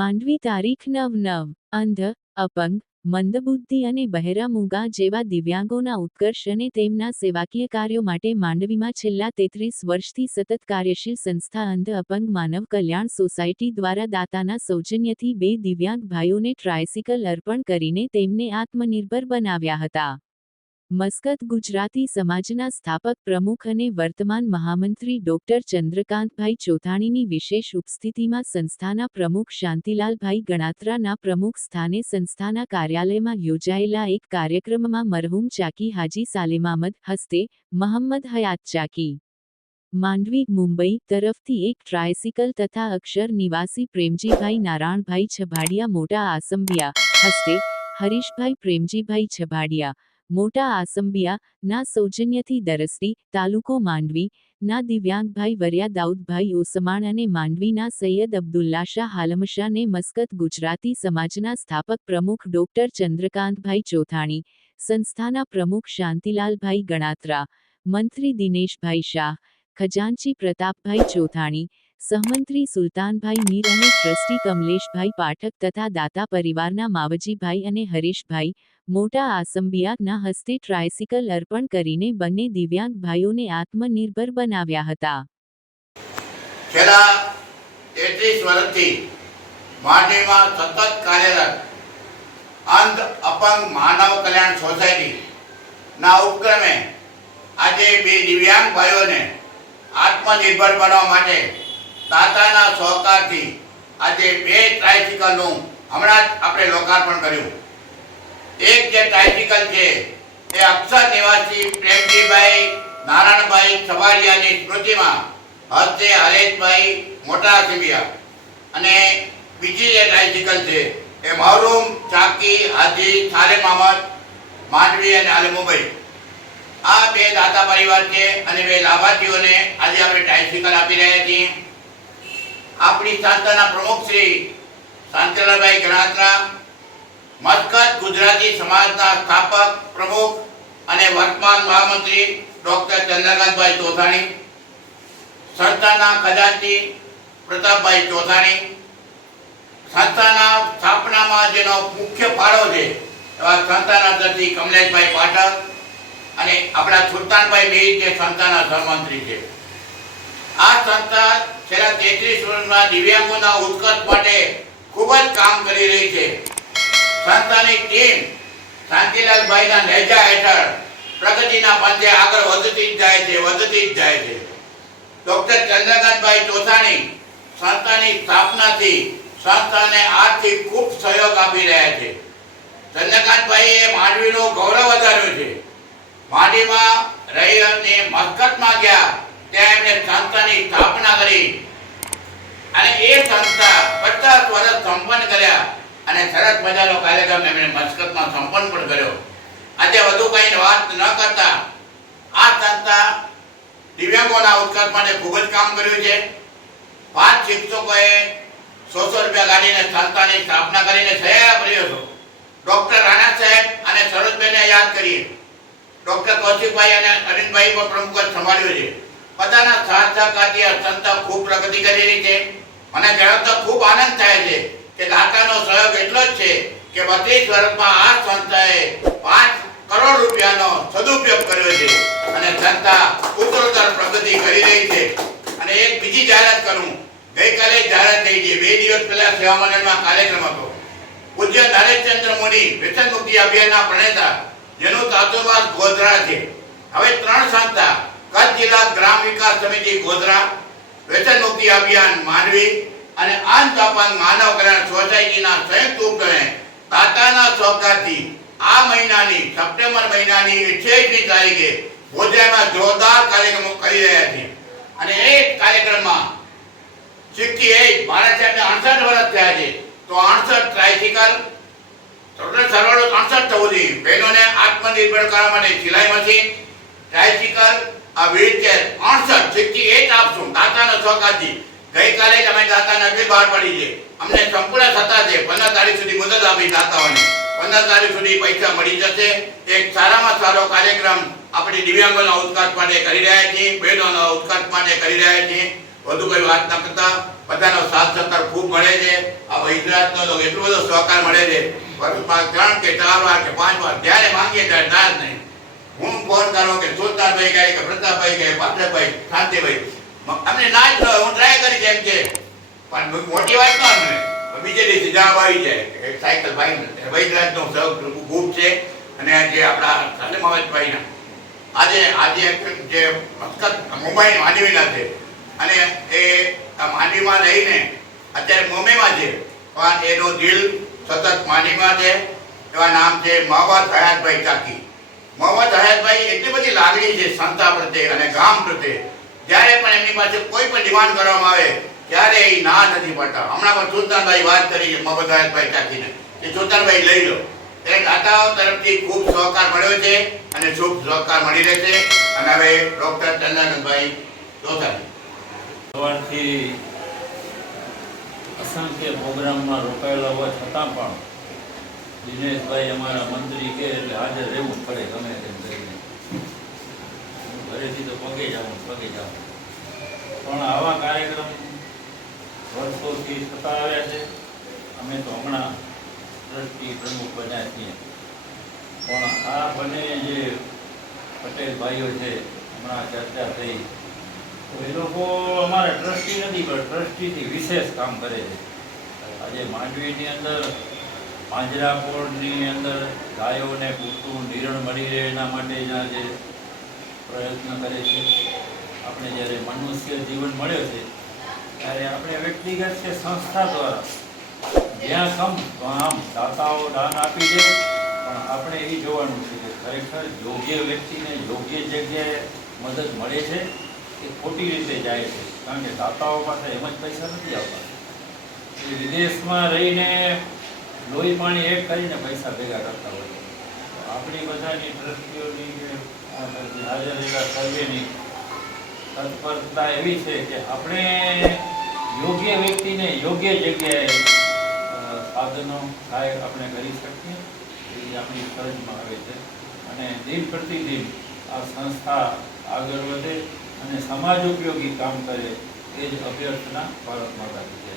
માંડવી તારીખ નવ નવ. અંધ, અપંગ, મંદબુદ્ધિ અને બહેરામુગા જેવા દિવ્યાંગોના ઉત્કર્ષ અને તેમના સેવાકીય કાર્યો માટે માંડવીમાં છેલ્લા તેત્રીસ વર્ષથી સતત કાર્યશીલ સંસ્થા અંધ, અપંગ માનવ કલ્યાણ સોસાયટી દ્વારા દાતાના સૌજન્યથી બે દિવ્યાંગ ભાઈઓને ટ્રાયસિકલ અર્પણ કરીને તેમને આત્મનિર્ભર બનાવ્યા હતા. મસ્કત ગુજરાતી સમાજના સ્થાપક, પ્રમુખ અને વર્તમાન મહામંત્રી ડોક્ટર ચંદ્રકાંતભાઈ ચોથાણીની વિશેષ ઉપસ્થિતિમાં સંસ્થાના પ્રમુખ શાંતિલાલભાઈ ગણાત્રાના પ્રમુખ સ્થાને સંસ્થાના કાર્યાલયમાં યોજાયેલા એક કાર્યક્રમમાં મરહુમ ચાકી હાજી સાલેમામદ હસ્તે મહમ્મદ હયાત ચાકી માંડવી, મુંબઈ તરફથી એક ટ્રાયસિકલ તથા અક્ષર નિવાસી પ્રેમજીભાઈ નારાયણભાઈ છભાડિયા મોટા આસંબિયા હસ્તે હરીશભાઈ પ્રેમજીભાઈ છભાડિયા મોટા આસંબિયા, ના સૌજન્યથી દરસરી, તાલુકો માંડવી, ના દિવ્યાંગભાઈ વર્યા, દાઉદભાઈ ઓસમાણ માંડવીના સૈયદ અબ્દુલ્લાશા હાલમશાને મસ્કત ગુજરાતી સમાજના સ્થાપક પ્રમુખ ડોક્ટર ચંદ્રકાંતભાઈ ચોથાણી, સંસ્થાના પ્રમુખ શાંતિલાલભાઈ ગણાત્રા, મંત્રી દિનેશભાઈ શાહ, ખજાનચી પ્રતાપભાઈ ચોથાણી સહમંત્રી સુલતાનભાઈ મીર અને ટ્રસ્ટી કમલેશભાઈ પાઠક તથા દાતા પરિવારના માવજીભાઈ અને હરીશભાઈ મોટા આસંબિયાના હસ્તે ટ્રાયસિકલ અર્પણ કરીને બંને દિવ્યાંગ ભાઈઓને આત્મનિર્ભર બનાવ્યા હતા. છેલ્લા તેત્રીસ વર્ષથી માંડવીમાં સતત કાર્યરત અંધ અપંગ માનવ કલ્યાણ સોસાયટી ના ઉપક્રમે આજે બે દિવ્યાંગ ભાઈઓને આત્મનિર્ભર બનવા માટે દાતાના સહકારથી આજે બે ટ્રાયસિકલનું હમણાં જ આપણે લોકાર્પણ કર્યું. એક જે ટ્રાયસિકલ છે, એ અક્ષર નિવાસી પ્રેમજીભાઈ નારાયણભાઈ છવાડિયાની સ્મૃતિમાં હસ્તે હરેશભાઈ મોટા સિબિયા અને બીજી જે ટ્રાયસિકલ છે, એ મહરૂમ ચાકી, હાજી થારે મામદ માંડવી અને આલે મુંબઈ. આ બે દાતા પરિવાર છે અને બે લાભાર્થીઓને આજે આપણે ટ્રાયસિકલ આપી રહ્યા છીએ. આપણી સંસ્થાના પ્રમુખ શ્રી શાંતિલાલભાઈ ગણાત્રા, મસ્કત ગુજરાતી સમાજના સ્થાપક પ્રમુખ અને વર્તમાન મહામંત્રી ડોક્ટર ચંદ્રકાંતભાઈ ચોથાણી, સંસ્થાના ખજાનચી પ્રતાપભાઈ ચોથાણી, સંસ્થાના સ્થાપનામાં જેનો મુખ્ય ફાળો છે એવા સંસ્થાના ટ્રસ્ટી કમલેશભાઈ પાઠક અને આપણા સુલતાનભાઈ મીર જે સંસ્થાના સહમંત્રી છે. આ સંસ્થા છેલ્લા તેત્રીસ વર્ષમાં દિવ્યાંગોના ઉત્કર્ષ માટે ખૂબ જ કામ કરી રહી છે. સંસ્થાની ટીમ શાંતિલાલભાઈના નેજા હેઠળ પ્રગતિના પંથે આગળ વધતી જ જાય છે, વધતી જ જાય છે. ડોક્ટર ચંદ્રકાંતભાઈ ચોથાણી સંસ્થાની સ્થાપનાથી સંસ્થાને આર્થિક ખૂબ સહયોગ આપી રહ્યા છે. ચંદ્રકાંતભાઈએ માંડવીનું ગૌરવ વધાર્યું છે. માંડવીમાં રહી અને મસ્કતમાં ગયા. એમણે સંસ્થાની સ્થાપના કરી. અને એ સંસ્થા પચાસ વર્ષ સંપન્ન કર્યા અને સરસ મજાનો કાર્યક્રમ એમણે મસ્કતમાં સંપન્ન પણ કર્યો. આજે વધુ કઈ વાત ન કરતા, આ સંસ્થા દિવ્યાંગોના ઉત્કર્ષ માટે ખૂબ જ કામ કર્યું છે. પાંચ શિક્ષકોએ સોસો રૂપિયા કાઢીને સંસ્થાની સ્થાપના કરીને સહાય કર્યો છો ડોક્ટર રાણા સાહેબ અને સરોજબેનને યાદ કરીએ. ડોક્ટર કૌશિકભાઈ અને અરવિંદભાઈ પણ પ્રમુખ સંભાળ્યું છે. બધાના સાથ સહકારથી સંસ્થા ખૂબ પ્રગતિ કરી રહી છે. મને જણાવતા ખૂબ આનંદ થાય છે કે દાતાનો સહયોગ એટલો જ છે કે બત્રીસ વર્ષમાં આ સંસ્થાએ પાંચ કરોડ રૂપિયાનો સદુપયોગ કર્યો છે અને સંસ્થા ઉત્તરોત્તર પ્રગતિ કરી રહી છે. અને એક બીજી જાહેરાત કરું. ગઈકાલે જાહેરાત થઈ છે. બે દિવસ પહેલા સેવામંડળમાં કાર્યક્રમ હતો. પૂજ્ય નરેશચંદ્ર મોદી વ્યસન મુક્તિ અભિયાનના પ્રણેતા જેનું તાતુરવાસ ગોધરા છે. હવે ત્રણ સંસ્થા કચ્છ જિલ્લા ગ્રામ વિકાસ સમિતિ ગોધરા વ્યસન અભિયાન માનવી અને આન અપંગ માનવ કલ્યાણ સોસાયટીના સંયુક્ત ઉપક્રમે તાતાના સહકારથી આ મહિનાની સપ્ટેમ્બર મહિનાની 28મી તારીખે ગોધરામાં જોરદાર કાર્યક્રમો કરી રહ્યા છે અને એ કાર્યક્રમમાં સિક્કી એટ ભારત સાહેબને અડસઠ વર્ષ થયા છે. તો અડસઠ ટ્રાયસિકલ ટોટલ સરવાળો અડસઠ થવું જોઈએ. બહેનોને આત્મનિર્ભર કરવા માટે સિલાઈ મશીન ટ્રાયસિકલ આ વ્હીલચેર અડસઠ સિક્કી એટ આપશું દાતાનો સહકારથી ગઈકાલે જ અમે દાતાના બિલ બહાર પડી છે. અમને સંપૂર્ણ સત્તા છે. પંદર તારીખ સુધી મુદત આપી દાતાઓને. પંદર તારીખ સુધી પૈસા મળી જશે. એક સારામાં સારો કાર્યક્રમ આપણે દિવ્યાંગોના ઉત્કર્ષ માટે કરી રહ્યા છીએ. બહેનોના ઉત્કર્ષ માટે કરી રહ્યા છીએ. વધુ કોઈ વાત ન કરતા. બધાનો સાથ સહકાર ખૂબ મળે છે. આ ગુજરાતનો તો એટલો બધો સહકાર મળે છે. વર્ષમાં ત્રણ કે ચાર વાર કે પાંચ વાર જ્યારે માંગીએ ત્યારે ના જ નહીં. હું ફોન કરો કે સુલતાનભાઈ કહે કે પ્રતાપભાઈ કહે પાઠકભાઈ શાંતિભાઈ અમને ના જ હું ટ્રાય કરી એમ કે. પણ મોટી વાત ન અમને. બીજે દિવસે જવાબ આવી જાય. સાયકલ ભાઈ વૈદ્યનાથનો સૌ ગ્રુપ છે. અને જે આપણા સાલેમ અવાજભાઈના આજે આજે જે મસ્કત મુંબઈ માંડવીના છે. અને એ આ માંડવીમાં રહીને અત્યારે મુંબઈમાં છે. પણ એનું દિલ સતત માંડવીમાં છે. એવા નામ છે માવા હયાતભાઈ ચાકી. મોહમ્મદ હયાતભાઈ એટલી બધી લાગણી છે સંસ્થા પ્રત્યે અને ગામ પ્રત્યે. જ્યારે પણ એમની પાસે કોઈ પણ ડિમાન્ડ કરવામાં આવે, ત્યારે એ ના નથી પડતા. હમણાં પણ સુલતાનભાઈ વાત કરી મોહમ્મદ હયાતભાઈ ચાકીને કે સુલતાનભાઈ લઈ લો. એટલે દાતાઓ તરફથી ખૂબ સહકાર મળ્યો છે અને શુભ સહકાર મળી રહેશે. અને હવે ડોક્ટર ચંદાનંદભાઈ સવારથી અસંખ્ય પ્રોગ્રામમાં રોકાયેલા હોવા છતાં પણ દિનેશભાઈ અમારા મંત્રી કે એટલે હાજર રહેવું પડે ગમે તેમ કરીને. ઘરેથી તો પગે જાઉં પગે જાઉં પણ આવા કાર્યક્રમ વર્ષોથી થતા આવ્યા છે. અમે તો હમણાં ટ્રસ્ટી પ્રમુખ બન્યા છીએ. પણ આ બંને જે પટેલ ભાઈઓ છે, હમણાં ચર્ચા થઈ, તો એ લોકો અમારા ટ્રસ્ટી નથી, પણ ટ્રસ્ટીથી વિશેષ કામ કરે છે. આજે માંડવીની અંદર પાંજરાપોળની અંદર ગાયોને પૂરતું નિરણ મળી રહે એના માટેના જે પ્રયત્ન કરે છે. આપણે જ્યારે મનુષ્ય જીવન મળ્યો છે, ત્યારે આપણે વ્યક્તિગત કે સંસ્થા દ્વારા જ્યાં કમ આમ દાતાઓ દાન આપી દે, પણ આપણે એ જોવાનું છે કે ખરેખર યોગ્ય વ્યક્તિને યોગ્ય જગ્યાએ મદદ મળે છે એ ખોટી રીતે જાય છે. કારણ કે દાતાઓ પાસે એમ જ પૈસા નથી આવતા. વિદેશમાં રહીને લોહી પાણી એક કરીને પૈસા ભેગા કરતા હોય. તો આપણી બધાની દ્રષ્ટિઓની કે હાજર રહેલા સર્વેની તત્પરતા એવી છે કે આપણે યોગ્ય વ્યક્તિને યોગ્ય જગ્યાએ સાધનો સહાય આપણે કરી શકીએ. એ આપણી ફરજમાં આવે છે. અને દિન પ્રતિદિન આ સંસ્થા આગળ વધે અને સમાજ ઉપયોગી કામ કરે એ જ અભ્યર્થના ભારતમાં રાખી છે.